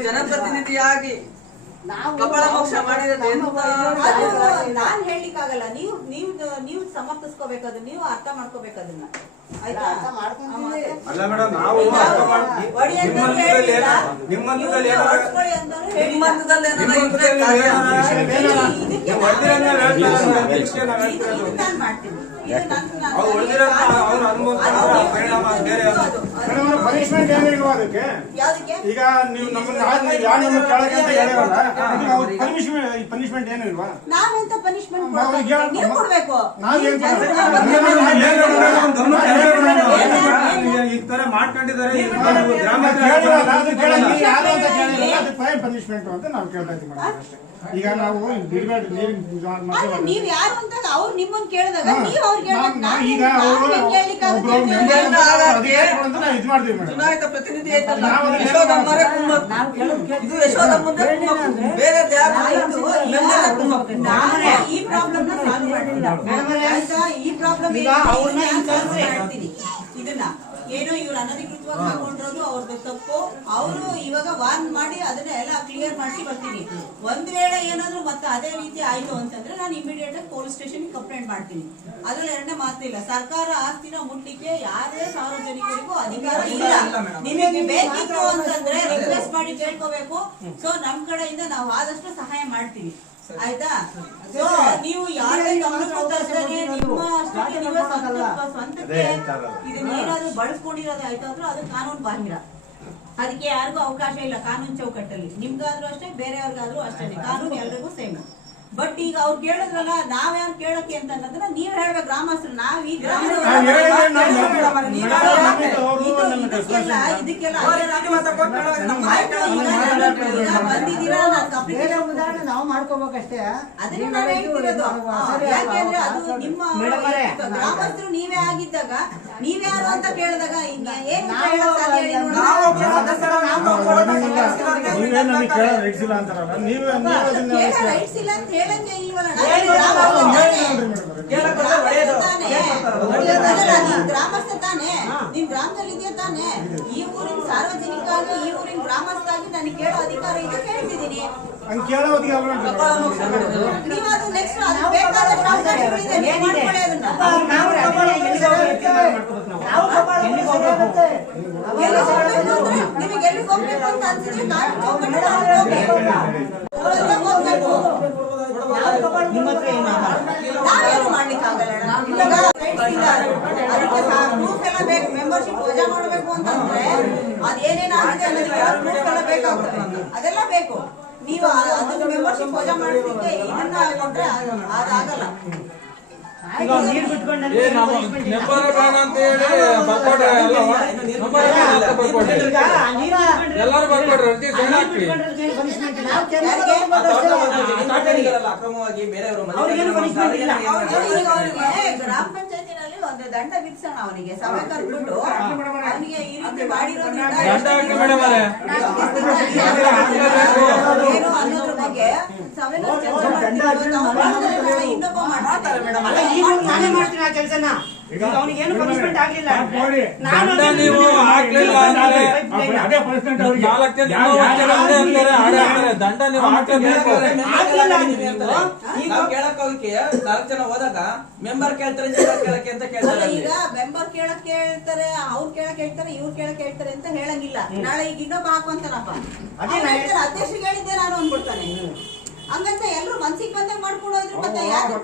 ಜನಪ್ರತಿನಿಧಿಯಾಗಿ ನಾವು ಕಪಾಳ ಮೋಕ್ಷ ಮಾಡಿರೋದು ಎಂತ? ನಾನ್ ಹೇಳ್ಲಿಕ್ಕಾಗಲ್ಲ. ನೀವು ನೀವು ನೀವು ಸಮರ್ಥಿಸ್ಕೋಬೇಕು ಅದನ್ನ ನೀವು ಅರ್ಥ ಮಾಡ್ಕೋಬೇಕು ಅದನ್ನ. ಅಲ್ಲ ಮೇಡಮ್ ನಾವು ನಿಮ್ಮಂತದಲ್ಲಿ ಪನಿಷ್ಮೆಂಟ್ ಏನಿಲ್ವಾ ಅದಕ್ಕೆ? ಈಗ ನೀವು ನಮ್ಮನ್ನ ಯಾರು ನಮ್ಮ ಕೆಳಗೆ ಅಂತ ಹೇಳಿರಲ್ಲ ಪನಿಷ್ಮೆಂಟ್ ಪನಿಷ್ಮೆಂಟ್ ಏನಿಲ್ವಾ ನಾವೆಂತ ಪನಿಷ್ಮೆಂಟ್ ನಾವು ಏನ್ ಈ ತರ ಮಾಡ್ಕೊಂಡಿದ್ದಾರೆ ಗ್ರಾಮ ಕೇಳಿರಲ್ಲ, ಅದು ಕೇಳಲ್ಲ, ಯಾರು ಅಂತ ಕೇಳಿರಲ್ಲ, ಅದು ಫೈನ್ ಪನಿಷ್ಮೆಂಟ್ ಅಂತ ನಾವು ಕೇಳ್ತಾ ಇದ್ದೀವಿ ಮೇಡಮ್ ಅಷ್ಟೇ ಈಗ ನಾವು ಬಿಡಬೇಡ ನೀರಿನ ಅಲ್ಲ, ನೀವ್ ಯಾರು ಅಂತ ಅವ್ರು ನಿಮ್ಮನ್ನ ಕೇಳಿದಾಗ ಹಾ. ನೀವ್ ಅವ್ರಿಗೆ ಹೇಳ್ಬೇಕು. ನಾನ್ ಈಗ ಒಬ್ರು ಅಂತ member ಹೇಳಿ. ಅಂತ ಅಧಿಕಾರಿಗಳು ಅಂತ ನಾವು ಇದು ಮಾಡ್ತೀವಿ ಮೇಡಮ್ ಚುನಾಯಿತ ಪ್ರತಿನಿಧಿ ಐತಲ್ಲ ನಾವು ಅದನ್ನ ಯಶೋದಮ್ಮರೇ ಕುಮ್ಮಕ್ಕು. ನಾವು ಕೇಳೋದು ಕೇಳ್ತೀವಿ. ಇದು ಯಶೋದಮ್ಮಂದೇ ಕುಮ್ಮಕ್ಕು. ಬೇರೆ ಯಾರು ಕುಮ್ಮಕ್ಕು. ನಾನು ಈ ಪ್ರಾಬ್ಲಮ್ನ ಸಾಲ್ವ್ ಮಾಡಿಲ್ಲ ಆಯ್ತಾ ಈ ಪ್ರಾಬ್ಲಮ್ ಈಗ ಅವ್ರನ್ನ ಹಿಂಸೆ ಮಾಡ್ತೀನಿ ಇದನ್ನ ಏನೋ ಇವ್ರು ಅನಧಿಕೃತವಾಗಿ ಹಾಕೊಂಡಿರೋದು ಅವ್ರದ್ದು ತಪ್ಪು. ಅವರು ಇವಾಗ ವಾರ್ನ್ ಮಾಡಿ ಅದನ್ನ ಎಲ್ಲ ಕ್ಲಿಯರ್ ಮಾಡಿಸಿ ಬರ್ತೀನಿ. ಒಂದ್ ವೇಳೆ ಏನಾದ್ರು ಮತ್ತೆ ಅದೇ ರೀತಿ ಆಯ್ತು ಅಂತಂದ್ರೆ ನಾನು ಇಮಿಡಿಯೇಟ್ ಆಗಿ ಪೊಲೀಸ್ ಸ್ಟೇಷನ್ ಕಂಪ್ಲೇಂಟ್ ಮಾಡ್ತೀನಿ. ಅದ್ರಲ್ಲಿ ಎರಡನೇ ಮಾತಿಲ್ಲ ಸರ್ಕಾರ ಆಸ್ತಿನ ಮುಟ್ಲಿಕ್ಕೆ ಯಾರೇ ಸಾರ್ವಜನಿಕರಿಗೂ ಅಧಿಕಾರ ಇಲ್ಲ ನಿಮಗೆ ಬೇಕಿತ್ತು ಅಂತಂದ್ರೆ ರಿಕ್ವೆಸ್ಟ್ ಮಾಡಿ ಕೇಳ್ಕೋಬೇಕು. ಸೊ ನಮ್ ಕಡೆಯಿಂದ ನಾವು ಆದಷ್ಟು ಸಹಾಯ ಮಾಡ್ತೀವಿ. ಆಯ್ತಾ? ಸೊ ನೀವು ಯಾರೇ ಗಮನಕ್ಕೂ ತರ್ಸದೆ ನಿಮ್ಮ ಅಷ್ಟಕ್ಕೆ ನೀವೇ ಸ್ವಂತ ಸ್ವಂತಕ್ಕೆ ಇದನ್ನ ಏನಾದ್ರು ಬಳಸ್ಕೊಂಡಿರೋದು ಆಯ್ತು ಅಂದ್ರೆ ಅದು ಕಾನೂನು ಬಾಹಿರ. ಅದಕ್ಕೆ ಯಾರಿಗೂ ಅವಕಾಶ ಇಲ್ಲ ಕಾನೂನು ಚೌಕಟ್ಟಲ್ಲಿ. ನಿಮ್ಗಾದ್ರೂ ಅಷ್ಟೇ ಬೇರೆಯವ್ರಿಗಾದ್ರೂ ಅಷ್ಟೇ. ಕಾನೂನು ಎಲ್ರಿಗೂ ಸೇಮ್. ಬಟ್ ಈಗ ಅವ್ರು ಕೇಳಿದ್ರಲ್ಲ ನಾವ್ಯಾರು ಕೇಳಕ್ಕೆ ಅಂತಂದ್ರೆ ನೀವ್ ಹೇಳ್ಬೇಕು ಗ್ರಾಮಸ್ಥರು ನಾವ್ ಈ ಉದಾಹರಣೆ ನಾವು ಮಾಡ್ಕೋಬೇಕಷ್ಟೇ ಅದನ್ನ ನಾವ್ ಹೇಳ್ತಿರೋದು. ಯಾಕೆಂದ್ರೆ ಅದು ನಿಮ್ಮ ಗ್ರಾಮಸ್ಥರು ನೀವೇ ಆಗಿದ್ದಾಗ ನೀವ್ಯಾರು ಅಂತ ಕೇಳಿದಾಗ ಏನ್ ರೈಟ್ಸ್ ಇಲ್ಲ ಅಂತ ಹೇಳಂಗೆ ಇಲ್ವಲ್ಲ ಗ್ರಾಮಸ್ಥ. ತಾನೇ. ನೀನ್ ಗ್ರಾಮದಲ್ಲಿ ಇದೆಯಾ ತಾನೆ. ಈ ಊರಿನ ಸಾರ್ವಜನಿಕ ಆಗಿ ಈ ಊರಿನ ಗ್ರಾಮಸ್ಥಾಗಿ ನನಗೆ ಕೇಳೋ ಅಧಿಕಾರ ಇದೆ ಕೇಳ್ತಿದ್ದೀನಿ. ನೀವು ಅದು ನೆಕ್ಸ್ಟ್ ಅದು ನೀವು ಮಾಡ್ಕೊಳ್ಳಿ ಅದನ್ನ. ನಿಮಗೆ ಎಲ್ಲಿ ಹೋಗ್ಬೇಕು ಅಂತ ಅನ್ಸಿದ್ರೆ ನಾನು ಹೋಗ್ಬೇಕು. ಅವ್ರೆಲ್ಲ ಹೋಗ್ಬೇಕು. ನಾವೇನು ಮಾಡ್ಲಿಕ್ಕಾಗಲ್ಲ ಅಣ್ಣ. ಈಗ rights ಇಲ್ಲ. ಅದಕ್ಕೆ ಪ್ರೂಫ್ ಎಲ್ಲ ಬೇಕು ಮೆಂಬರ್ಶಿಪ್ ವಜಾ ಮಾಡಬೇಕು ಅಂತಂದ್ರೆ ಅದೇನೇನ್ ಆಗಿದೆ ಅನ್ನೋದಕ್ಕೆ ಪ್ರೂಫ್ ಎಲ್ಲ ಬೇಕಾಗ್ತದೆ. ಅದೆಲ್ಲ ಬೇಕು. ನೀವು ಅದನ್ನ ಮೆಂಬರ್ಶಿಪ್ ವಜಾ ಮಾಡೋದಕ್ಕೆ ಇದನ್ನ ಕೊಟ್ರೆ ಅದು- ಅದಾಗಲ್ಲ ಎಲ್ಲರೂ ಬರ್ಕೊಡ್ರಿ ಅರ್ಜಿ ಸೈನ್ ಹಾಕ್ರಿ ಅಕ್ರಮವಾಗಿ ಬೇರೆಯವರು ಗ್ರಾಮ ಪಂಚಾಯತಿನಲ್ಲಿ ಒಂದು ದಂಡ ವಿಧಿಸೋಣ ಅವನಿಗೆ ಸಭೆ ಕರ್ಬಿಟ್ಟು ಅವನಿಗೆ ಈ ರೀತಿ ಮಾಡಿರೋದ್ರಿಂದ ಏನು ಅನ್ನೋದ್ರ ಬಗ್ಗೆ ಸಭೆನಲ್ಲಿ ನಾನೇ ಮಾಡ್ತೀನಿ ಆ ಕೆಲಸನ. ಈಗ ಅವನಿಗೇನು ಪನಿಷ್ಮೆಂಟ್ ಆಗ್ಲಿಲ್ಲ. ನೋಡಿ. ನಾನು ದಂಡ ನೀವು ಹಾಕ್ಲಿಲ್ಲ ಅಂದ್ರೆ ಅದೇ ಅವ್ರಿಗೆ ನಾಲ್ಕು ಜನ ಅಂತಾರೆ ದಂಡ ನೀವು ಹಾಕ್ಲೇಬೇಕು ಆಗ್ಲಿಲ್ಲ ಕೇಳಕ್ ಹೋಗಕ್ಕೆ ನಾಲ್ಕು ಜನ ಹೋದಾಗ ಮೆಂಬರ್ ಕೇಳ್ತಾರೆ ಕೇಳಕ್ಕೆ ಅಂತ ಕೇಳ್ತಾರೆ ಈಗ ಮೆಂಬರ್ ಕೇಳಕ್ ಕೇಳ್ತಾರೆ ಅವ್ರು ಕೇಳಕ್ ಹೇಳ್ತಾರೆ ಇವ್ರು ಕೇಳಕ್ ಹೇಳ್ತಾರೆ ಅಂತ ಹೇಳಂಗಿಲ್ಲ. ನಾಳೆ ಈಗ ಇನ್ನೊಬ್ಬ ಅದೇ ಅವ್ನು ನಾ- ಹೇಳ್ತಾನೆ, ಅಧ್ಯಕ್ಷರಿಗೆ ಹೇಳಿದ್ದೆ ನಾನು ಅಂದ್ಬಿಡ್ತಾನೆ ಹಂಗಂತ ಎಲ್ರು ಮನ್ಸಿಗೆ ಬಂದಾಗ ಮಾಡ್ಕೊಂಡು ಹೋದ್ರೆ ಮತ್ತೆ ಯಾಕೆ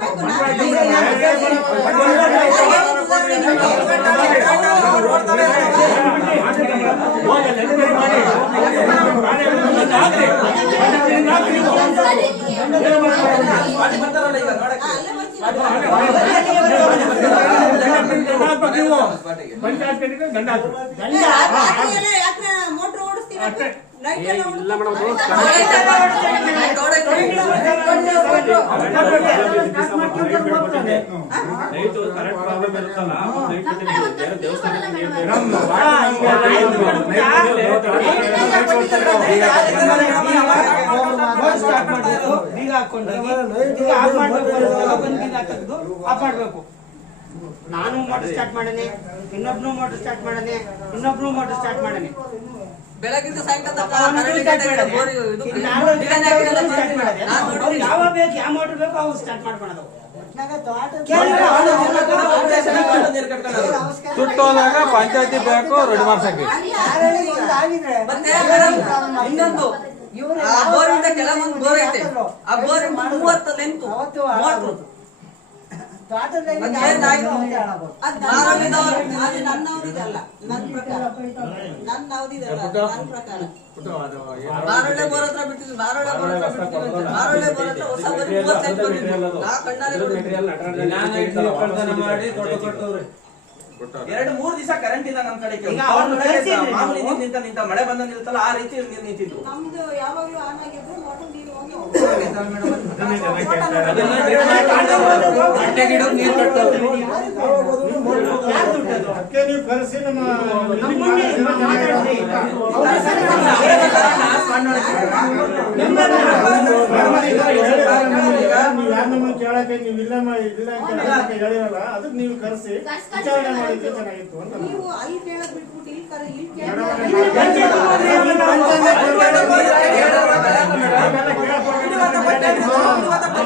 ಯಾಕೆ ಮೋಟ್ರ್ ಓಡಿಸ್ತೀವಿ ಹಾಕೊಂಡೋಗಿ ಬೀಗ ಆಫ್ ಮಾಡ್ಬೇಕು ಆಫ್ ಮಾಡ್ಬೇಕು. ನಾನು ಮೋಟರ್ ಸ್ಟಾರ್ಟ್ ಮಾಡನೆ ಇನ್ನೊಬ್ನು ಮೋಟರ್ ಸ್ಟಾರ್ಟ್ ಮಾಡನೆ ಇನ್ನೊಬ್ನು ಮೋಟರ್ ಸ್ಟಾರ್ಟ್ ಮಾಡನೆ. ಬೆಳಗಿಂದ ಸಾಯಂಕಾಲ. ಯಾವ ಬೇಕು ಯಾವ ಮೋಟರ್ ಬೇಕು ಅವ್ರು ಸ್ಟಾರ್ಟ್ ಮಾಡ್ಕೊಳೋದು. ಸುಟ್ಟೋದಾಗ ಪಂಚಾಯತಿ ಬ್ಯಾಂಕ್ ರೆಡಿ ಮಾಡ್ಸಕ್ಕೆ ಇನ್ನೊಂದು ಆ ಬೋರಿಂದ ಕೆಲವೊಂದು ಬೋರ್ ಐತೆ. ಆ ಬೋರ್ ಮೂವತ್ತು ಲೆಂತ್ ಮೋಟ್ರು ಮಾಡಿ ದೊಡ್ಡ ಕೊಟ್ಟವ್ರೆ. ಎರಡು ಮೂರು ದಿವಸ ಕರೆಂಟ್ ಇಲ್ಲ ನಮ್ಮ ಕಡೆ ಮಾಮೂಲಿ ನಿಂತ ನಿಂತ ಮಳೆ ಬಂದ ನಿಲ್ತಲ್ಲ ಆ ರೀತಿ ನಿಂತಿದ್ರು. ನಮ್ದು ಯಾವಾಗ್ಲೂ ಆನ್ ಆಗಿದ್ರು ಮೋಟರ್ ನೀರು ಹೋಗಿ ಅದಕ್ಕೆ ನೀವು ಕರೆಸಿ ನಮ್ಮ. ನೀವು ನಮ್ಮ ಕೇಳಕ್ಕೆ ನೀವು ಇಲ್ಲ ಇಲ್ಲ ಅಂತ ಹೇಳಿರಲ್ಲ ಅದಕ್ಕೆ ನೀವು ಕರೆಸಿ ವಿಚಾರಣೆ ಮಾಡಿದ್ರೆ ಚೆನ್ನಾಗಿತ್ತು ಅಂತ ನೀವು ಅಲ್ಲಿ ಕರೆ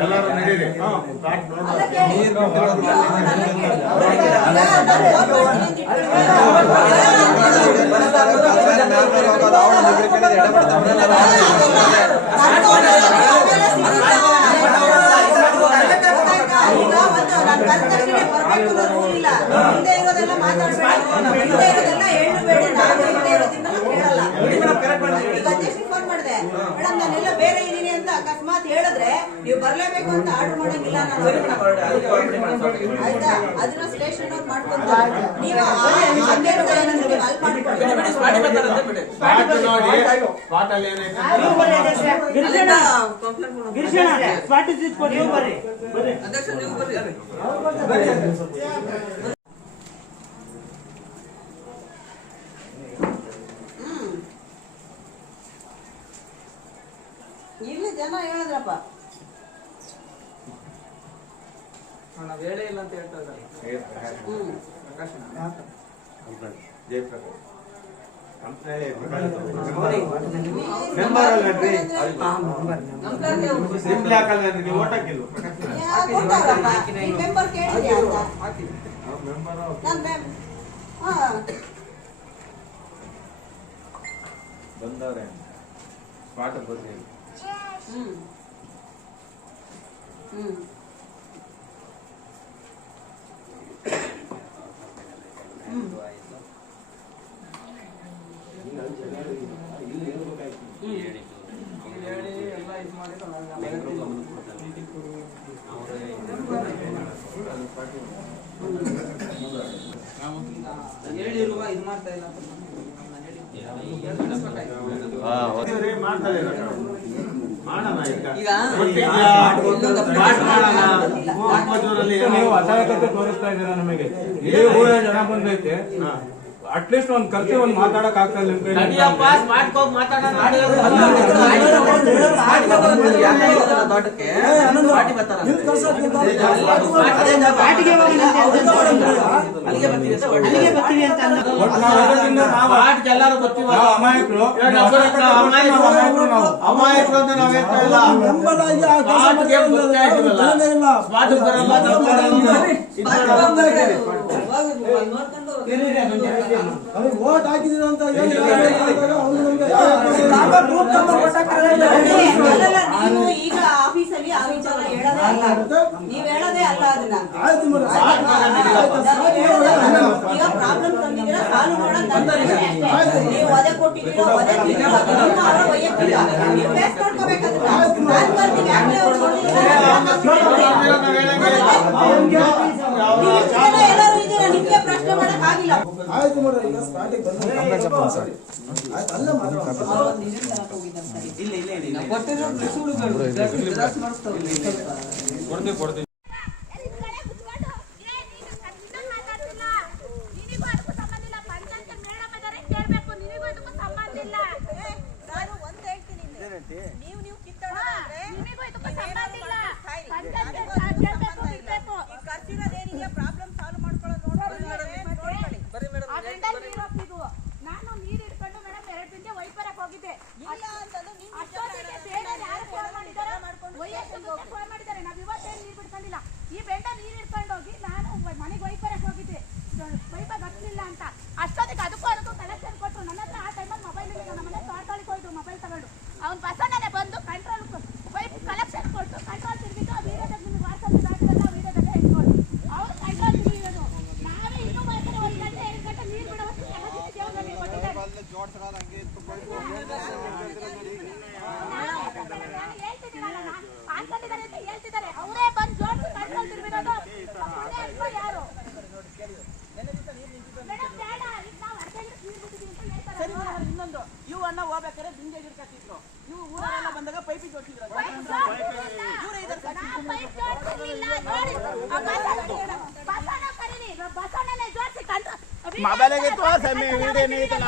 ಎಲ್ಲರೂ ನಡೀರಿ ಬರ್ಬೇಕು ಇಲ್ಲ. ಹಿಂದೆ ಇರೋದೆಲ್ಲ ಮಾತಾಡ್ಬೇಕು ಹಿಂದೆ ಇರೋದೆಲ್ಲ ಹೇಳು ಬೇಡಿ. ನಾನು ಹಿಂದೆ ಇರೋದನ್ನೆಲ್ಲ ಕೇಳಲ್ಲ. ಈಗ ಅಧ್ಯಕ್ಷರಿಗೆ ಫೋನ್ ಮಾಡಿದೆ ಮೇಡಮ್ ನಾನೆಲ್ಲ ಬೇರೆ ಇದೀನಿ ಅಂತ ಅಕಸ್ಮಾತ್ ಹೇಳಿದ್ರೆ ನೀವು ಬರ್ಲೇಬೇಕು ಅಂತ ಆರ್ಡರ್ ಮಾಡಂಗಿಲ್ಲ ನಾನು ಆಯ್ತಾ? ಅದನ್ನ ಸ್ಟೇಷನ್ ಅವ್ರು ನೀವು ನೀವು ನೋಡಿ ಪಾರ್ಟ್ ಅಲ್ಲಿ ಏನೈತೆ ನೀವು ಬರ್ರಿ ಅಧ್ಯಕ್ಷರೇ. ಗಿರಿಜಣ್ಣ ಕಂಪ್ಲೇಂಟ್ ಮಾಡೋದು. ಗಿರಿಜಣ್ಣ ಸ್ಪಾಟ್ ಇದ್ದಿದ್ದು ಕೊಡಿ ನೀವು ಬರ್ರಿ ಬರ್ರಿ ಅಧ್ಯಕ್ಷ ನೀವು ಬರ್ರಿ ಹ್ಮ್ ಇಲ್ಲಿ ಜನ ಹೇಳಿದ್ರಪ್ಪ. ನಾವು ಹೇಳೇ ಇಲ್ಲ ಅಂತ ಹೇಳ್ತಾ ಇದ್ದಾರೆ. ಹ್ಮ್. ಜಯಪ್ರಕಾಶ್ ಮೆಂಬರ್ ಅಲ್ವೇನ್ರಿ? ಸಿಂಪ್ಲಿ ಹಾಕಲ್ವೇನ್ರಿ ನೀವು ಓಟ್ ಹಾಕಿಲ್ವ? ಬಂದವ್ರೆ ಸ್ಪಾಟ್ ಬರ್ತೀನಿ ಹ್ಮ್ ಇಲ್ಲಿ ಹೇಳಿರುವ ಇದು ಮಾಡ್ತಾ ಇಲ್ಲ ಅಂತ ನಾನು ನೀವು ಅಸಹಾಯಕತೆ ತೋರಿಸ್ತಾ ಇದ್ದೀರಾ ನಮಗೆ? ಇಡೀ ಊರ ಜನ ಬಂದೈತೆ. ಅಟ್ಲೀಸ್ಟ್ ಒಂದ್ ಕಲ್ತಿ ಒಂದ್ ಮಾತಾಡಕ್ ಆಗ್ತಾ ಇಲ್ಲ. ತೋಟಕ್ಕೆ ಪಾರ್ಟಿ ಅಲ್ಲಿಗೆ ಬರ್ತೀವಿ. ಅಲ್ಲಿಗೆ ಬರ್ತೀವಿ ಅಂತ ಅಮಾಯಕರು ಅಮಾಯಕರು ಅಂತ ನಾವ್ ಹೇಳ್ತಾ ಇಲ್ಲ ಬರಲ್ಲ ಓಟ್ ಹಾಕಿದಿರ ಅಂತ ಹೇಳಿ ನೀವು ಈಗ ಆಫೀಸಲ್ಲಿ ಆ ವಿಚಾರ ಹೇಳೋದೇ ಅಲ್ಲ ನೀವ್ ಹೇಳೋದೇ ಅಲ್ಲ ಅದನ್ನ. ಈಗ ಪ್ರಾಬ್ಲಮ್ ತಂದಿದ್ದೀರಾ? ಸಾಲ್ವ್ ಮಾಡೋದು. ನೀವು ಒದೆ ಕೊಟ್ಟಿದ್ದೀರಾ? ಒದೆ ಅವರ ವೈಯಕ್ತಿಕ. ನೀವು ಫೇಸ್ ಬರ್ತೀನಿ. ಯಾಕೆ ಅವ್ರು ಕೊಡ್ಲಿಲ್ಲ? ನಿಮ್ಗೆ ಪ್ರಶ್ನೆ ಮಾಡಕ್ ಆಗಿಲ್ಲ. ಆಯ್ತು ಮಾಡ್ರಿ ಈಗ ಆಯ್ತು ಅಲ್ಲೇ ಮಾತಾಡೋಣ. ಕೊಡ್ತೀವಿ ಕೊಡ್ತೀವಿ ಏ, ನೀನು ಇದನ್ನ ಮಾತಾಡ್ತಿಲ್ಲ. ನಿನಗೂ ಅದಕ್ಕೂ ಸಂಬಂಧ ಇಲ್ಲ, ಪಂಚಾಯ್ತಿ ಇಲ್ಲ ನಾನು ಒಂದ್ ಹೇಳ್ತೀನಿ ಇಲ್ಲಿ. ನೀವು ನೀವು ಕಿತ್ತಾಡೋದಾದ್ರೆ ನಿಮಗೂ ಇದಕ್ಕೂ ನೀವೇನಾದ್ರು ಸಂಬಂಧ ಇಲ್ಲ ಮಾಡ್ಕೊಂಡು ಸಾಯ್ರಿ. ಪಂಚಾಯ್ತಿ ನನಗೂ ಅದಕ್ಕೂ ಗೆಲ್ಬೇಕು, ಸಂಬಂಧ ಇಲ್ಲ. ಗೆಲ್ಬೇಕು. ಈ ಖರ್ಚಿರೋದೇನಿದೆ ಪ್ರಾಬ್ಲಮ್ ಸಾಲ್ವ್ ಮಾಡ್ಕೊಳ್ಳೋದು ನೋಡ್ಕೊಳ್ಳಿ ನೋಡ್ಕೊಳ್ಳಿ ಬರ್ರಿ ಮೇಡಮ್ ಆ ಗಂಡಲ್ ನೀರು ಹೋಗ್ತಿದ್ವು. ನಾನು ನೀರು ಹಿಡ್ಕೊಂಡು ಮೇಡಮ್ ಎರಡು ಬಿಂದೆ ಒಯ್ಪರಕ್ ಹೋಗಿದ್ದೆ ಇಲ್ಲ ಅಂತಂದ್ರೆ ನೀವು ಅಷ್ಟೊತ್ತಿಗೆ ಬೇರೆ ಯಾರು ಫೋನ್ ಮಾಡಿದ್ದಾರೆ ವೈಯಕ್ತಿಕ ಫೋನ್ ಮಾಡಿದ್ದಾರೆ ನಾವು ಇವತ್ತೇನು ನೀರು ಬಿಡ್ಕೊಂಡಿಲ್ಲ ಈ ಬೆಂಡ ನೀರು ಹಿಡ್ಕೊಂಡು ಹೋಗಿ ನಾನು ಮನೆಗೆ ವೈಪರಕ್ ಹೋಗಿದ್ದೆ ವೈಪರ್ ಹತ್ತಲಿಲ್ಲ ಅಂತ ಅಷ್ಟೊತ್ತಿಗೆ ಅದಕ್ಕೂ ಅದಕ್ಕೂ ಕಲೆಕ್ಷನ್ ಕೊಟ್ಟರು ನನ್ನ ಹತ್ರ ಆ ಟೈಮಲ್ಲಿ ಮೊಬೈಲ್ ಇಲ್ಲ ನಮ್ಮ ಮನೆ ತೋಟಗಳಿಗೆ ಹೋಯ್ತು ಮೊಬೈಲ್ ತಗೊಂಡು ಅವ್ನು ಬಸಣ್ಣನೆ ಬಂದು ಕಂಟ್ರೋಲ್ ವೈಪ್ ಕಲೆಕ್ಷನ್ ಕೊಟ್ಟು ಕಂಟ್ರೋಲ್ ತಿರ್ಗಿದ್ದು ಆ ವೀಡಿಯೋದಾಗ ನಿಮಗೆ ವಾಟ್ಸಪ್ ಹಾಕಿರಲ್ಲ ವೀಡಿಯೋದಾಗ ಇಟ್ಕೊಂಡು ಅವ್ರು ಕಂಟ್ರೋಲ್ ತಿರುಗಿರೋದು ನಾವೇ ಇನ್ನೂ ಮಾಡ್ತಾರೆ ಒಂದು ಗಂಟೆ ಎರಡು ಗಂಟೆ ನೀರು ಬಿಡೋವಷ್ಟು ಕೆಪಾಸಿಟಿ ದೇವ್ರು ನಮಗೆ ಕೊಟ್ಟಿದ್ದಾರೆ ನಾನು ಹೇಳ್ತಿದ್ದೀನಲ್ಲ, ನಾನು ಹಾಕೊಂಡಿದ್ದಾರೆ ಅಂತ ಹೇಳ್ತಿದ್ದಾರೆ. ಅವರೇ ಬಂದು ಜೋಡ್ಸಿ ಕಂಟ್ರೋಲ್ ತಿರ್ಗಿರೋದು. ಸುಮ್ನೆ ಅನ್ಕೋ ಯಾರು? ಮೇಡಮ್ ಬೇಡ, ಈಗ ನಾವು ಅರ್ಧ ಲೀಟರ್ ನೀರು ಬಿಟ್ಟಿದ್ದೀವಿ ಅಂತ ಹೇಳ್ತಾರೆ. ಸರಿ ಮೇಡಮ್, ಇನ್ನೊಂದು ಇವು ಅಣ್ಣ ಹೋಗ್ಬೇಕಾದ್ರೆ ಬಿಂದೆ ಗಿಡ್ಕತ್ತಿದ್ರು ಇವು ಊರೆಲ್ಲ ಬಂದಾಗ ಪೈಪಿಗೆ ಜೋಡಿಸಿದ್ರು ಪೈಪ್ ಜೋಡ್ಸಿರ್ಲಿಲ್ಲ. ನಾ ಪೈಪ್ ಜೋಡ್ಸಿರ್ಲಿಲ್ಲ, ನೋಡಿ. ಆ ಬಸವಣ್ಣ- ಬಸವಣ್ಣ ಕರೀರಿ, ಬಸವಣ್ಣನೇ ಜೋಡ್ಸಿ ಕಂಟ್ರೋಲ್ ಮೊಬೈಲಿಗೆ ತೋರ್ಸು, ಮಿ- ವಿಡಿಯೋ ನೀಟ್ ಎಲ್ಲ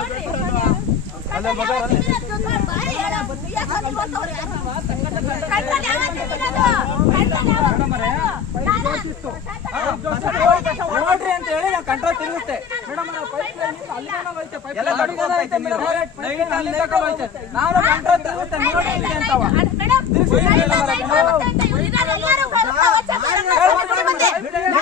ನೋಡ್ರಿ ಅಂತ ಹೇಳಿ ನಾವು ಕಂಟ್ರೋಲ್ ತಿರುಗುತ್ತೆ ಮೇಡಮ್ ಅಲ್ಲಿ ಅಲ್ಲಿ ನಾನು ಕಂಟ್ರೋಲ್ ತಿರುಗುತ್ತೆ ನೋಡ್ರಿ ಅಂತವ ಇವರು ಇದ್ರು ಅದು ಆನ್ ಮಾಡೋ ನೀರು ಎಲ್ಲಿ ನೀರು ಎಲ್ಲ ಆನ್ ಮಾಡಮ್ಮ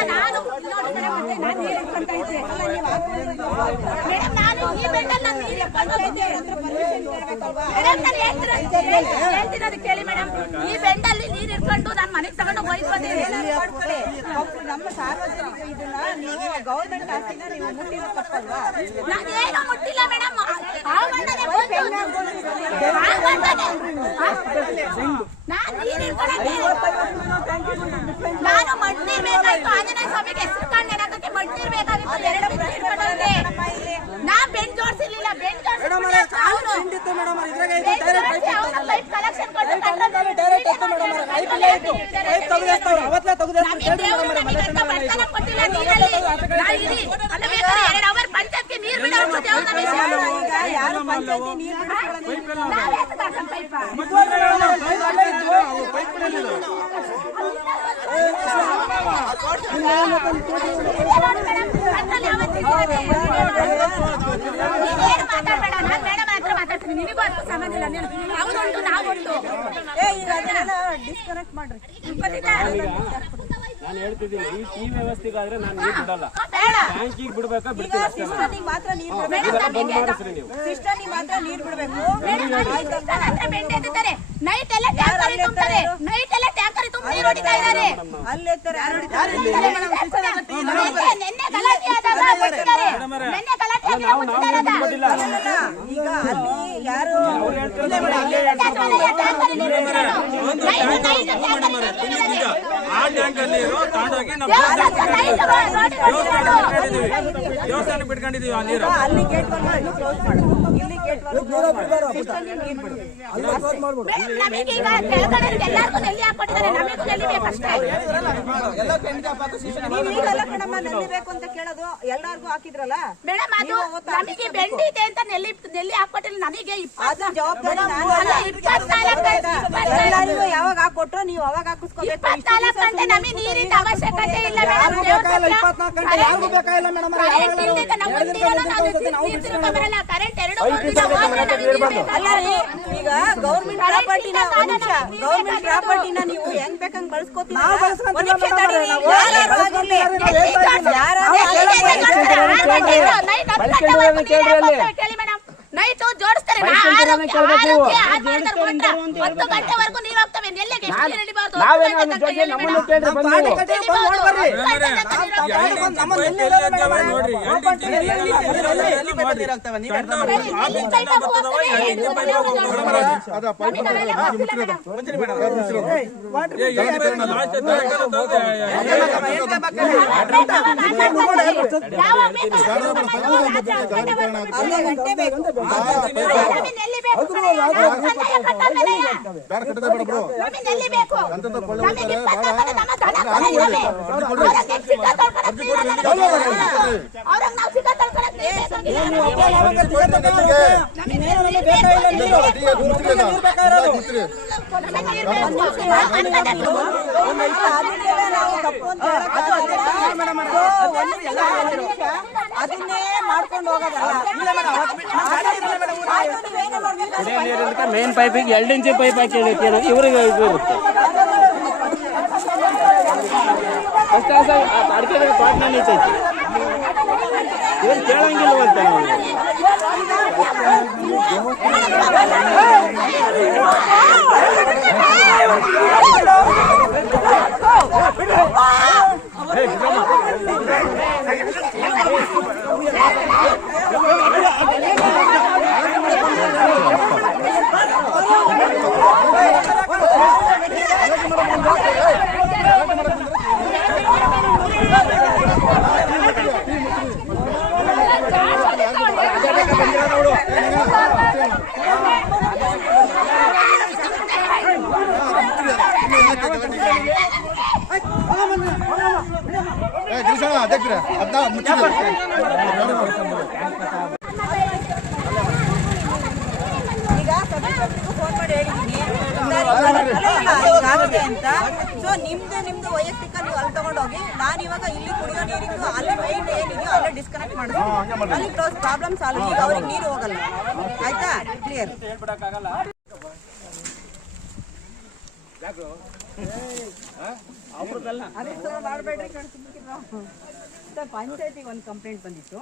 ಹೇಳ್ತಿರೋದು ಕೇಳಿ ಮೇಡಮ್. ಈ ಬೆಂಡಲ್ಲಿ ನೀರು ಇಟ್ಕೊಂಡು ನಾನು ಮನೆಗೆ ತಗೊಂಡು ಬಂದಿದ್ದೀನಿ. ನಮ್ಮ ಸಾರ್ವಜನಿಕ ಇದನ್ನ ನೀವು ಗೌರ್ಮೆಂಟ್ ಆಸ್ತಿನ ನೀವು ಮುಟ್ಟಿರೋ ತಪ್ಪಲ್ವಾ? ನಾನೇನು ಮುಟ್ಟಿಲ್ಲ ಮೇಡಮ್. ನಾನು ನೀರು ನಾನು ಮಣ್ಣೀರ್ ಬೇಕಾಯ್ತು. ಆಂಜನೇಯ ಸ್ವಾಮಿಗೆ ಹೆಸರು ಕಾಣ್ ನೆನಕಕ್ಕೆ ಮಣ್ಣೀರ್ ಬೇಕಾಗಿತ್ತು ಎರಡು ಹಿಡ್ಕೊಂಡು ಹೋದೆ. ನಾ ಬೆಂಡ್ ಜೋಡ್ಸಿರ್ಲಿಲ್ಲ ಬೆಂಡ್ ಬೆಂಡ್ ಪೈಪ್ ಕಲೆಕ್ಷನ್ ಕೊಟ್ಟು ಕಂಟ್ರೋಲ್ ಡೈರೆಕ್ಟ್ ಇತ್ತು. ಮೇಡಮ್ ಪೈಪ್ ಇಲ್ಲ ಇತ್ತು ಪೈಪ್ ತೆಗೆದೇಸ್ತವ್ರು ಅವತ್ತೇ ತೆಗೆದೇಸ್ತು ನಮಗೆ ದೇವ್ರು ನಮಗೆ ಅಂತ ಬಡತನ ಕೊಟ್ಟಿಲ್ಲ ನೀರಲ್ಲಿ. ನಾ ಇರಿ. ಅಲ್ಲ ಬೇಕಾದ್ರೆ ಎರಡು ಅವರ್ ಪಂಚಾಯತ್ಗೆ ನೀರು ಬಿಡೋಷ್ಟು ದೇವ್ರು ನಮಗೆ ಸೇವೆ ಈಗ ಯಾರು ಪಂಚಾಯತಿ ನೀರು ಬಿಡಿಸ್ಕೊಳ್ಳೋದು ನಾವೇ ಎತ್ಕೊಂಡು ಪೈಪ. ಅಲ್ಲೇ ಇತ್ತು ಇದೇ ನೋಡಿ ಮೇಡಮ್, ಕಣ್ಣಲ್ಲಿ ಯಾವತ್ತೂ ಇದ್ದಾರೆ. ನೀನೇನು ಮಾತಾಡ್ಬೇಡ, ನಾನ್ ಮೇಡಮ್ ಹತ್ರ ಮಾತಾಡ್ತೀನಿ. ನಿನಗೂ ಅದಕ್ಕೂ ಸಂಬಂಧ ಇಲ್ಲ. ನೀನು ಅವ್ನುಂಟು, ನಾವುಂಟು. ಏ ಈಗ ಅದನ್ನೆಲ್ಲ ಡಿಸ್ಕನೆಕ್ಟ್ ಮಾಡ್ರಿ. ನಾನು ಹೇಳ್ತಿದ್ದೀನಿ ಈ ಟೀ ವ್ಯವಸ್ಥೆಗಾದ್ರೆ ನಾನು ನೀರು ಬಿಡಲ್ಲ ಟ್ಯಾಂಕಿಗೆ ಬಿಡ್ಬೇಕಾ ಬಿಡ್ತೀನಿ ಅಷ್ಟೇ ನಾನು. ಸಿಸ್ಟರ್ನಿಗೆ ಮಾತ್ರ ನೀರು ಬಿಡ್ಬೇಕು. ನಮಗೆ ಮಾಡಿಸ್ರಿ ನೀವು. ಸಿಸ್ಟರ್ನಿಗೆ ಮಾತ್ರ ನೀರು ಬಿಡ್ಬೇಕು. ನೈಟ್ ಎಲ್ಲ ಟ್ಯಾಂಕರ್ ತುಂಬುತ್ತಾರೆ ನೈಟ್ ಎಲ್ಲ ಟ್ಯಾಂಕರ್ ತುಂಬ ನೀರು ಹೊಡಿತಾ ಇದ್ದಾರೆ. ಅಲ್ಲೆತ್ತಾರೆ ನೆನ್ನೆ ನೆನ್ನೆ ಗಲಾಟೆ ಆದಾಗ ಕೊಟ್ಟಿದ್ದಾರೆ. ನೆನ್ನೆ ಗಲಾಟೆ ನಾವು ಮುಚ್ಚಿದ್ದಾರೆ ಅದ. ಈಗ ಅಲ್ಲಿ ಯಾರು? ಅವ್ರು ಹೇಳ್ತಿರೋದು ಅಲ್ಲೇ ಆ ಟ್ಯಾಂಕ್ ಅಲ್ಲಿ ನೀರು ತಗೊಂಡೋಗಿ ನಮ್ಮ ದೇವಸ್ಥಾನಕ್ಕೆ ಬಿಟ್ಕೊಂಡಿದೀವಿ ಆ ನೀರು. ಅಲ್ಲಿ ಗೇಟ್ ಬಂದು ಕ್ಲೋಸ್ ಮಾಡು. ನಮಗೀಗ ಕೆಳಗಡೆ ಎಲ್ಲರಿಗೂ ನೆಲ್ಲಿ ಹಾಕೊಟ್ಟಿದ್ದಾರೆ ನಮಗೂ ನೆಲ್ಲಿ ಬೇಕಷ್ಟೇ ನೆಲ್ಲಿ ಬೇಕು ಅಂತ ಕೇಳೋದು ಎಲ್ಲಾರ್ಗು ಹಾಕಿದ್ರಲ್ಲ? ಮೇಡಮ್ ಅದು ನಮಗೆ ಅಂತ ನೆಲ್ಲಿ ನೆಲ್ಲಿ ನನಗೆ ಇಪ್ಪತ್ತು ಜವಾಬ್ದಾರಿ ಎಲ್ಲರಿಗೂ ಯಾವಾಗ ಹಾಕೊಟ್ರು ನೀವು ಅವಾಗ ಹಾಕಿಸ್ಕೋಬೇಕು. ಇಪ್ಪತ್ನಾಲ್ಕು ಗಂಟೆ ನಮಗೆ ನೀರಿನ ಅವಶ್ಯಕತೆ ಇಲ್ಲ ಮೇಡಮ್. ಬೇಕಾಗಿಲ್ಲ ಮೇಡಮ್. ಕರೆಂಟ್ ಎರಡು ಈಗ ಗೌರ್ಮೆಂಟ್ ಪ್ರಾಪರ್ಟಿನ ನಿಮಿಷ ಗೌರ್ಮೆಂಟ್ ಪ್ರಾಪರ್ಟಿನ ನೀವು ಹೆಂಗ್ ಬೇಕಂಗ್ ಬಳಸ್ಕೋತೀರ. ಯಾರಾದ್ರೂ ನೈಟ್ ಜೋಡಿಸ್ತಾರೆ. ಹತ್ತು ಗಂಟೆವರೆಗೂ ನೀರು ಹೋಗ್ತವೆ? ನಾವೇನಾದ್ರು ಹತ್ತು ಗಂಟೆ ಬೇಕು? ಅದನ್ನೇ ಮಾಡ್ಕೊಂಡು ಹೋಗೋದಲ್ಲ ಆಯ್ತು, ನೀವೇನೇ ಮಾಡ್ಬೇಕು? ಮೇನ್ ಪೈಪಿಗೆ ಎರಡು ಇಂಚು ಪೈಪ್ ಹಾಕಿ ಹೇಳಿಕ್ಕೆ ಅನ್ನೋದು ಇವ್ರಿಗೆ ಇದು ಇರುತ್ತೆ ಫಸ್ಟ್ ಅಡಿಕೆ ಪಾಟ್ನ ನಿಂತೈತಿ ಇವ್ರು ಕೇಳಂಗಿಲ್ವಂತ ನಾವು ಏ ಗಿರೀಶಣ್ಣ ಅಧ್ಯಕ್ಷರೇ ಅದನ್ನ ಮುಚ್ಚಿದೆ ಈಗ ಸಭಾಪತಿಗೂ ಫೋನ್ ಮಾಡಿ ಹೇಳಿದೀನಿ ಸರ್, ಇಲ್ಲ, ಹೀಗಾಗಿದೆ ಅಂತ ಸೊ ನಿಮ್ದು ನಿಮ್ದು ವೈಯಕ್ತಿಕ ನೀವು ಅಲ್ಲಿ ತಗೊಂಡೋಗಿ ಇಲ್ಲಿ ಕುಡಿಯೋ ನೀರಿಗೂ ಅಲ್ಲಿ ಮೈನ್ ಏನಿದೆಯೋ ಅಲ್ಲೇ ಡಿಸ್ಕನೆಕ್ಟ್ ಮಾಡಿದ್ರು ಅಲ್ಲಿ ಕ್ಲೋಸ್ ಪ್ರಾಬ್ಲಮ್ ಸಾಲ್ವ್ ಈಗ ಅವ್ರಿಗೆ ನೀರು ಹೋಗಲ್ಲ. ಆಯ್ತಾ? ಕ್ಲಿಯರ್ ಪಂಚಾಯತಿಗೆ ಒಂದು ಕಂಪ್ಲೇಂಟ್ ಬಂದಿತ್ತು.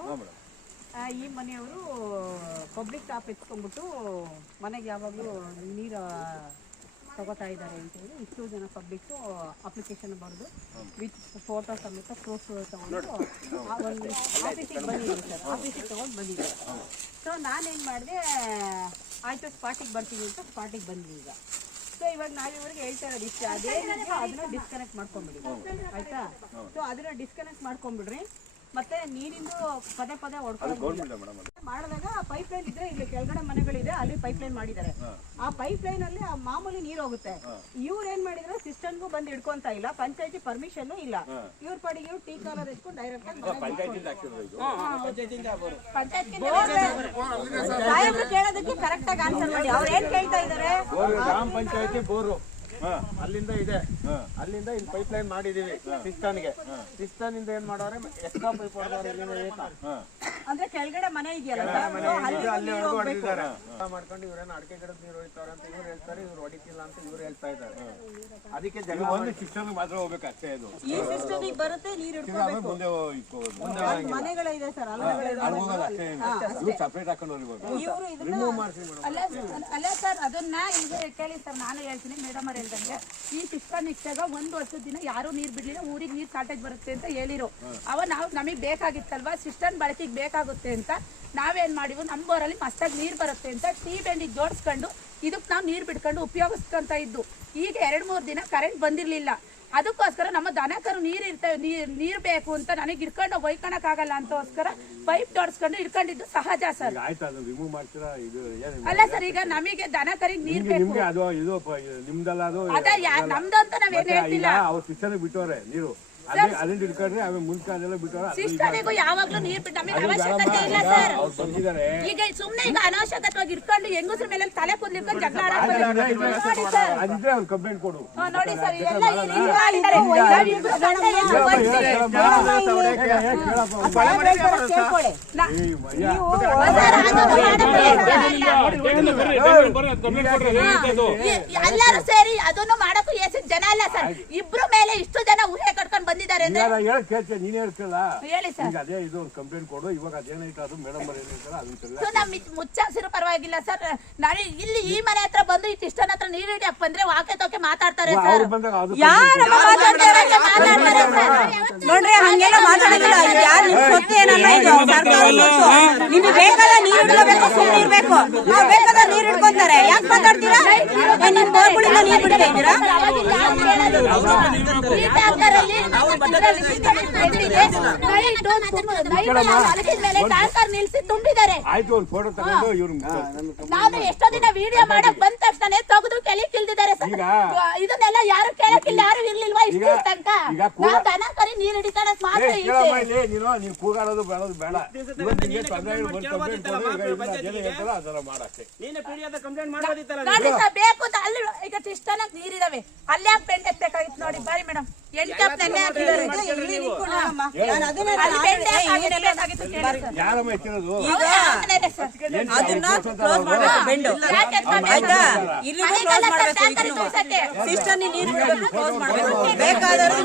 ಆ, ಈ ಮನೆಯವರು ಪಬ್ಲಿಕ್ ಟಾಪ್ ಎತ್ಕೊಂಡ್ಬಿಟ್ಟು ಮನೆಗೆ ಯಾವಾಗಲೂ ನೀರು ತಗೋತಾ ಇದ್ದಾರೆ ಅಂತ ಹೇಳಿ ಇಷ್ಟು ಜನ ಪಬ್ಲಿಕ್ಕು ಅಪ್ಲಿಕೇಶನ್ ಬರೆದು ವಿತ್ ಫೋಟೋ ಸಮೇತ ಪ್ರೂಫ್ ತಗೊಂಡು ಆ ಒಂದು ಆಫೀಸಿಗೆ ಬಂದಿದ್ದೀನಿ ಸರ್. ಆಫೀಸಿಗೆ ತೊಗೊಂಡು ಬಂದಿದ್ದೀನಿ. ಸೊ ನಾನೇನು ಮಾಡಿದೆ, ಆಯಿತು ಸ್ಪಾಟಿಗೆ ಬರ್ತೀನಿ ಅಂತ ಸ್ಪಾಟಿಗೆ ಬಂದ್ವಿ ಈಗ. ಸೊ ಇವಾಗ ನಾವು ಇವ್ರಿಗೆ ಹೇಳ್ತಾ ಇರೋದು ಇಷ್ಟ. ಅದೇ ಅದನ್ನ ಡಿಸ್ಕನೆಕ್ಟ್ ಮಾಡ್ಕೊಂಬಿಡಿ ಆಯಿತಾ? ಸೊ ಅದನ್ನ ಡಿಸ್ಕನೆಕ್ಟ್ ಮಾಡ್ಕೊಂಬಿಡ್ರಿ ಮತ್ತೆ ನೀರಿಂದು ಪದೇ ಪದೇ ಹೊಡ್ಕೊಂಡು ಮಾಡಿದಾಗ ಪೈಪ್ ಲೈನ್ ಇದ್ರೆ ಇಲ್ಲಿ ಕೆಳಗಡೆ ಮನೆಗಳಿದೆ ಅಲ್ಲಿ ಪೈಪ್ ಲೈನ್ ಮಾಡಿದ್ದಾರೆ ಆ ಪೈಪ್ ಲೈನ್ ಅಲ್ಲಿ ಆ ಮಾಮೂಲಿ ನೀರು ಹೋಗುತ್ತೆ. ಇವ್ರು ಏನ್ ಮಾಡಿದ್ರೆ ಸಿಸ್ಟಮ್ಗೂ ಬಂದ್ ಹಿಡ್ಕೊಂತ ಇಲ್ಲ ಪಂಚಾಯತಿ ಪರ್ಮಿಷನ್ ಇಲ್ಲ. ಇವ್ರ ಪಾಡಿಗೆ ಇವ್ರು ಟೀ ಕಾಲರ್ ಇಟ್ಕೊಂಡು ಡೈರೆಕ್ಟ್ ಕೇಳೋದಕ್ಕೆ ಕರೆಕ್ಟ್ ಆಗಿ ಆನ್ಸರ್ ಮಾಡಿ ಅವ್ರು ಏನ್ ಕೇಳ್ತಾ ಇದಾರೆ? ಗ್ರಾಮ ಪಂಚಾಯತಿ ಬೋರು. ಅಲ್ಲಿಂದ ಇದೆ. ಅಲ್ಲಿಂದ ಇಲ್ಲಿ ಪೈಪ್ ಲೈನ್ ಮಾಡಿದೀವಿ ಸಿಸ್ಟನ್ಗೆ ಸಿಸ್ಟನ್ ಇಂದ ಏನ್ ಮಾಡೋರೆ ಎಕ್ಸ್ಟ್ರಾ ಪೈಪ್ ಅಂದ್ರೆ ಕೆಳಗಡೆ ಮನೆ ಇದೆಯಲ್ಲ ಅಲ್ಲಿ ಮಾಡ್ಕೊಂಡು ಇವ್ರೇನು ಅಡಿಕೆ ಗಿಡದ ನೀರು ಹೋಯ್ತಾರೆ ಅಂತ ಇವ್ರು ಹೇಳ್ತಾರೆ ಇವ್ರು ಹೊಡಿತಿಲ್ಲ ಅಂತ ಇವ್ರು ಹೇಳ್ತಾ ಇದ್ದಾರೆ. ಅದಕ್ಕೆ ಜಗಳ ಒಂದು ಸಿಸ್ಟಮ್ ಮಾತ್ರ ಹೋಗ್ಬೇಕು ಅಷ್ಟೇ ಇದು. ಈ ಸಿಸ್ಟಮ್ ಬರುತ್ತೆ ನೀರು ಹಿಡ್ಕೋಬೇಕು. ಒಂದ್ ಮನೆಗಳಿದೆ ಸರ್ ಸಪ್ರೇಟ್ ಹಾಕೊಂಡು ಹೋಗ್ಬೇಕು ಇವರು ಇದನ್ನ ಅಲ್ಲ ಅಲ್ಲ ಸರ್ ಅದನ್ನ ಈಗ ಕೇಳಿ ಸರ್ ನಾನು ಹೇಳ್ತೀನಿ ಮೇಡಮ್ ಅವ್ರು ಹೇಳ್ದಂಗೆ, ಈ ಪಿಸ್ತ ಇಟ್ಟಾಗ ಒಂದ್ ವರ್ಷದ ದಿನ ಯಾರು ನೀರ್ ಬಿಡ್ಲಿಲ್ಲ, ಊರಿಗೆ ನೀರ್ ಶಾರ್ಟೇಜ್ ಬರುತ್ತೆ ಅಂತ ಹೇಳಿರು. ಅವ ನಾವ್, ನಮಗ್ ಬೇಕಾಗಿತ್ತಲ್ವಾ? ಸಿಸ್ಟನ್ ಬಳಕೆಗೆ ಬೇಕಾಗುತ್ತೆ ಅಂತ ನಾವೇನ್ ಮಾಡಿವು ನಂಬೋರಲ್ಲಿ ಬೋರಲ್ಲಿ ಮಸ್ತಾಗಿ ನೀರ್ ಬರುತ್ತೆ ಅಂತ ಟೀ ಬೆಂಡಿಗೆ ಜೋಡಿಸ್ಕೊಂಡು ಇದಕ್ಕೆ ನಾವು ನೀರ್ ಬಿಡ್ಕೊಂಡು ಉಪಯೋಗಿಸ್ಕೊಂತ ಇದ್ದು. ಈಗ ಎರಡ್ ಮೂರ್ ದಿನ ಕರೆಂಟ್ ಬಂದಿರ್ಲಿಲ್ಲ. ಅದಕ್ಕೋಸ್ಕರ ನಮ್ಮ ದನಕರು ನೀರು ಇರ್ತವೆ ನೀರ್ ನೀರ್ ಬೇಕು ಅಂತ ನನಗೆ ಹಿಡ್ಕೊಂಡು ಒಯ್ಕೊಳಕ್ ಆಗಲ್ಲ ಅಂತೋಸ್ಕರ ಪೈಪ್ ತೋರಿಸ್ಕೊಂಡು ಹಿಡ್ಕೊಂಡಿದ್ದು ಸಹಜ ಸರ್. ಆಯ್ತು ಅದು ರಿಮೂವ್ ಮಾಡ್ತೀರಾ? ಇದು ಏನು ಅಲ್ಲ ಸರ್ ಈಗ ನಮಗೆ ದನ ಕರಿಗೆ ನೀರ್ ಬೇಕು. ಅದು ನಮ್ದು ಅಂತ ನಾವೇನ್ ಹೇಳ್ತಿಲ್ಲ. ಬಿಟ್ಟವ್ರೆ ನೀರು. ಅದನ್ನ ಇಟ್ಕೊಂಡ್ರೆ ಆಮೇಲೆ ಮುಂಚೆ ಅದೆಲ್ಲ ಬಿಟ್ಟವ್ರೆ ಅದು ಸಿಸ್ಟಮಿಗೂ ಯಾವಾಗ್ಲೂ ನೀರ್ ಬಿಟ್ಟು ನಮಗೆ ಅವಶ್ಯಕತೆ ಇಲ್ಲ ಸರ್ ಅವ್ರು ಬಂದಿದ್ದಾರೆ. ಈಗ ಸುಮ್ನೆ ಈಗ ಅನಾವಶ್ಯಕವಾಗಿ ಇಟ್ಕೊಂಡು ಹೆಂಗಸ್ರ ಮೇಲೆ ತಲೆ ಕುಂದಿರ್ಕೊಂಡು ಜಗಳ ಆಡಕ್ ಸರ್ ಅದಿದ್ರೆ ಕಂಪ್ಲೇಂಟ್ ಕೊಡು. ನೋಡಿ ಸರ್ ಎಲ್ಲ ಎಲ್ಲರೂ ಸೇರಿ ಅದನ್ನು ಮಾಡಕ್ಕೂ ಎಷ್ಟು ಜನ ಅಲ್ಲ ಸರ್ ಇಬ್ರು ಮೇಲೆ ಇಷ್ಟು ಜನ ಊಹೆ ಕಟ್ಕೊಂಡು ಬಂದಿದ್ದಾರೆ. ಬಂದಿದ್ದಾರೆ ಅಂದ್ರೆ ಈಗ ಹೇಳಕ್ ಕೇಳ್ತೀನಿ ನೀನ್ ಹೇಳ್ತಿಲ್ಲ ಹೇಳಿ ಸರ್. ಈಗ ಅದೇ ಇದು ಒಂದು ಕಂಪ್ಲೇಂಟ್ ಕೊಡು ಇವಾಗ ಅದೇನೈತೆ ಅದು ಮೇಡಮ್ ಅವ್ರು ಸೊ ಮುಚ್ಚಾಕ್ಸಿರೋ ಪರವಾಗಿಲ್ಲ ಸರ್. ನಾನು ಇಲ್ಲಿ ಈ ಮನೆ ಹತ್ರ ಬಂದು ಈ ಇಷ್ಟನ ಹತ್ರ ನೀರು ಹಿಡಿಯಕ್ ಬಂದ್ರೆ ವಾಕೆ ತೋಕೆ ಮಾತಾಡ್ತಾರೆ ಸರ್. ಅವ್ರು ಬಂದಾಗ ಅದು ಯಾರಮ್ಮ ಮಾತಾಡ್ತಾರೆ ಮಾತಾಡ್ತಾರೆ ಸರ್? ನೋಡ್ರಿ ಹಂಗೆಲ್ಲ ಮಾತಾಡೋದಿಲ್ಲ. ಇದು ಯಾರು ನಿಮ್ ಸೊತ್ತು ಏನಲ್ಲ ಇದು. ಸರ್ಕಾರ ಸೊತ್ತು ನಿಮಗೆ ಬೇಕಾದ ನೀರು ಇಡ್ಕೋಬೇಕು ಸುಮ್ಮನೆ ಇರ್ಬೇಕು. ನಾವು ಬೇಕಾದ ನೀರು ಯಾಕೆ ಮಾತಾಡ್ತೀರಾ? ಏ, ನಿಮ್ ಬೋರ್ಗಳಿಂದ ನೀರು ಬಿಡ್ತಾ ಇದ್ದೀರಾ? ಟ್ಯಾಂಕರಲ್ಲಿ ಟ್ಯಾಂಕರ್ ನಿಲ್ಸಿ ತುಂಬಿದ್ದಾರೆ. ಆಯ್ತು ಒಂದು ಫೋಟೋ ತಗೊಂಡು ಇವ್ರು ನಾನು ಎಷ್ಟೋ ದಿನ ವಿಡಿಯೋ ಮಾಡಕ್ ಬಂದ ತಕ್ಷಣ ತೆಗೆದು ಕೆಳಿ ಕಿಲ್ದಿದ್ದಾರೆ ಈಗ- ಇದನ್ನೆಲ್ಲ ಯಾರು ಕೇಳಕ್ಕಿಲ್ಲ ಯಾರು ಇರ್ಲಿಲ್ವಾ ಇಷ್ಟು ಈಗ- ತನಕ? ನಾವು ದನ ಕರಿ ನೀರ್ ಹಿಡಿತಾಡಕ್ ಮಾತ್ರ ನೀನು ಕೂಗಾಡೋದು ಬೇಡೋದು ಬೇಡ. ನೀನೆ ಸರ್ ಬೇಕು ಅಂತ ಅಲ್ಲಿ ಈಗ ಇಷ್ಟನಾಗ ನೀರಿದಾವೆ. ಅಲ್ಲೇ ಪೆಂಟ್ ಎತ್ತಬೇಕಾಗಿತ್ತು ನೋಡಿ ಬಾರಿ ಮೇಡಮ್ ನೀರ್ ಸಿಸ್ಟರ್ ನೀರ್ ಅದನ್ನೇ. ಯಾರಮ್ಮ ಎತ್ತಿರೋದು ಕ್ಲೋಸ್ ಮಾಡ್ಬೇಕು. ಬೆಂಡು. ಆಯ್ತಾ? ಕ್ಲೋಸ್ ಮಾಡ್ಬೇಕು ನೀರು ಬಿಡಬೇಕು ಕ್ಲೋಸ್ ಮಾಡ್ಬೇಕು. ಬೇಕಾದವರು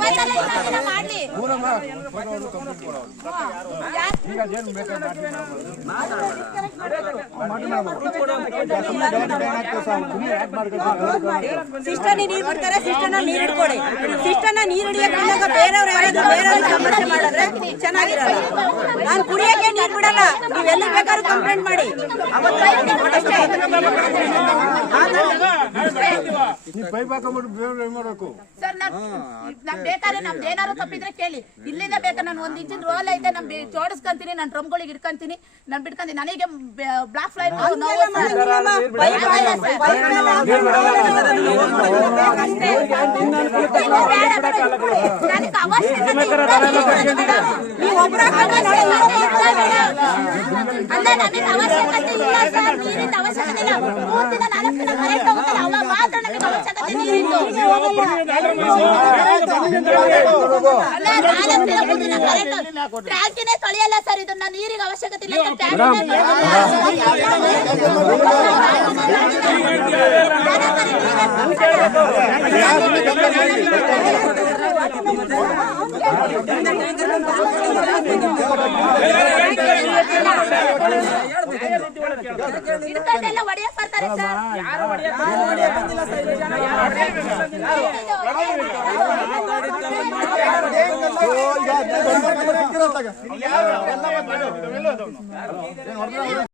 ಸಿಸ್ಟರ್ ನೀರು ಬಿಡ್ತಾರೆ ಸಿಸ್ಟರ್ನ ನೀರು ಹಿಡ್ಕೊಡಿ ಸಿಸ್ಟರ್ನ ಬೇರೆಯವ್ರು ಚೆನ್ನಾಗಿರಲ್ಲ. ನಾನು ಕುಡಿಯಕ್ಕೆ ನೀರು ಬಿಡಲ್ಲ. ನೀವು ಎಲ್ಲಿ ಬೇಕಾದ್ರೂ ಕಂಪ್ಲೇಂಟ್ ಮಾಡಿ. ಅವತ್ತು ಅಷ್ಟೇ ನೀವು ಪೈಪ್ ಹಾಕೊಂಡ್ಬಿಟ್ಟು ಬೇರೆ ಏನ್ ಮಾಡಬೇಕು ಸರ್ ನಾನ್ ಬೇಕಾದ್ರೆ ನಮ್ದು ಏನಾದ್ರು ತಪ್ಪಿದ್ರೆ ಕೇಳಿ ಇಲ್ಲಿಂದ ಬೇಕಾ ನಾನು ಒಂದ್ ಇಂಚಿನ ರೋಲ್ ಐತೆ ನಮ್ ಜೋಡಿಸ್ಕೊಂತೀನಿ ನಾನು ಡ್ರಮ್ಗಳಿಗೆ ಇಟ್ಕೊಂತೀನಿ ನಾನು ಬಿಡ್ಕೊಂತೀನಿ ನನಗೆ ಬ್ಲಾಕ್ ಫ್ಲೈ ಹಂಗೆಲ್ಲ ಮಾಡಂಗಿಲ್ಲಮ್ಮ. ಪೈಪ್ ಎಲ್ಲ- ಪೈಪ್ ಎಲ್ಲ ನನಗೆ ಅವಶ್ಯಕತೆ ಇಲ್ಲ. ಅಲ್ಲ ಸರ್ ನೀರಿನ ಅವಶ್ಯಕತೆ ಇಲ್ಲ ಮೂರ್ ದಿನ ನಾಲ್ಕು ದಿನ ಕರೆಂಟ್ ಹೋಗುತ್ತಲ್ಲ ಅವಾಗ ಮಾತ್ರ ನಮಗೆ ಇದು ನನ್ನ ಟ್ಯಾಂಕಿನೇ ತೊಳೆಯಲ್ಲ ಸರ್ ಇದನ್ನ ನೀರಿಗೆ ಅವಶ್ಯಕತೆ ಇಲ್ಲ ಟ್ಯಾಂಕಿನೇ ಹಿಡ್ಕೊಂಡೆಲ್ಲ ಹೊಡಿಯಕ್ ಬರ್ತಾರೆ ಸರ್ ಯಾರು